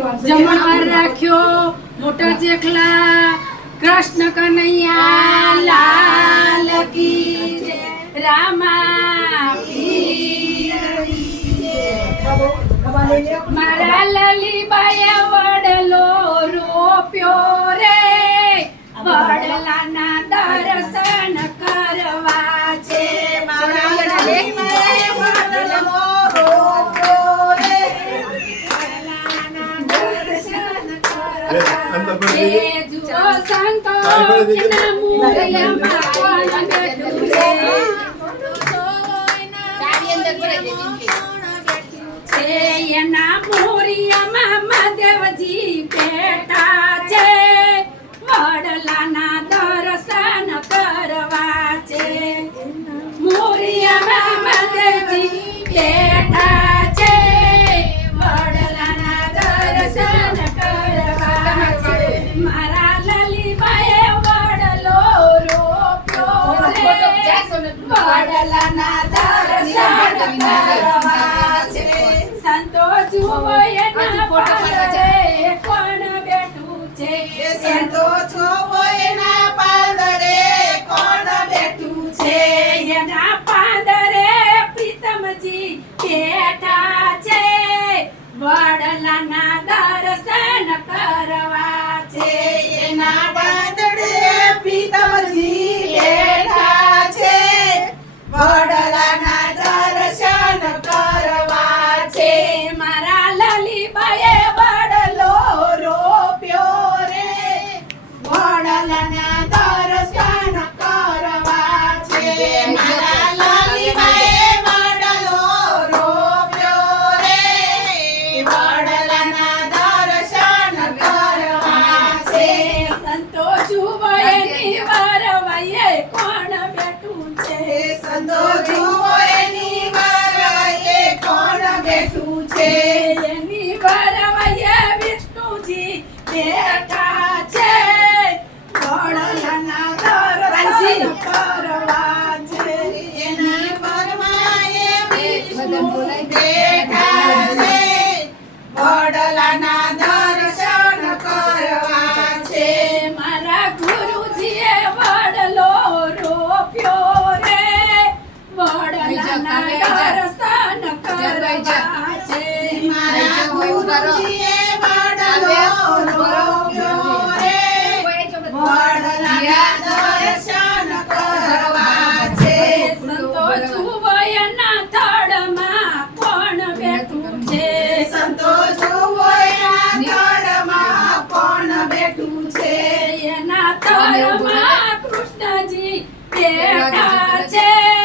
જમણવાર રાખ્યો મોટા જેખલા કૃષ્ણ કનૈયા લાલ કી જય રામા મારા લલીબાએ વડલો રોપ્યો રે વડલાના દર્શન કરવા છે મારા લલીબાએ વડલો રોપ્યો રે વડલાના દર્શન કરવા છે જુઓ સંતોષના મૂળિયામાં કોણ બેઠું છે એના મોરિયામાં મહાદેવજી બેઠા છે વડલાના દર્શન કરવા છે મોરિયામાં મહાદેવજી બેઠા છે વડલાના દર્શન કરવા છે મારા લલીબાએ વડલો રોપ્યો રે વડલાના દર્શન કરવા છે સંતો જુઓ એના પાંદડે કોણ બેઠું છે સંતો જુઓ એના પાંદડે કોણ બેઠું છે એના પાંદડે પ્રીતમજી બેઠા છે વડલાના દર્શન કરવા છે એના પાંદડે પ્રીતમજી બેઠા છે વડલાના દર્શન કરવા છે મારા લલીબાએ વડલો રોપ્યો રે વડલાના દર્શન કરવા છે મારા લલીબાએ વડલો રોપ્યો રે વડલાના દર્શન કરવા છે સંતો જુઓ એની વરવાયે કોણ બેઠું છે સંતો જુઓ એની વરવાયે કોણ બેઠું છે એની વરવાયે વિષ્ણુજી બેઠા છે વડલાના દર્શન કરવા છે એની વરવાયે વિષ્ણુજી બેઠા છે વડલાના દર્શન કરવા છે મારા ગુરુજીએ વડલો રોપ્યો રે વડલાના દર્શન કરવા છે મારા ગુરુજીએ વડલો રોપ્યો રે વડલાના દર્શન કરવા છે સંતો જુઓ એના થડમાં કોણ બેઠું છે સંતો જુઓ એના થડમાં કોણ બેઠું છે એના થડમાં કૃષ્ણજી બેઠા છે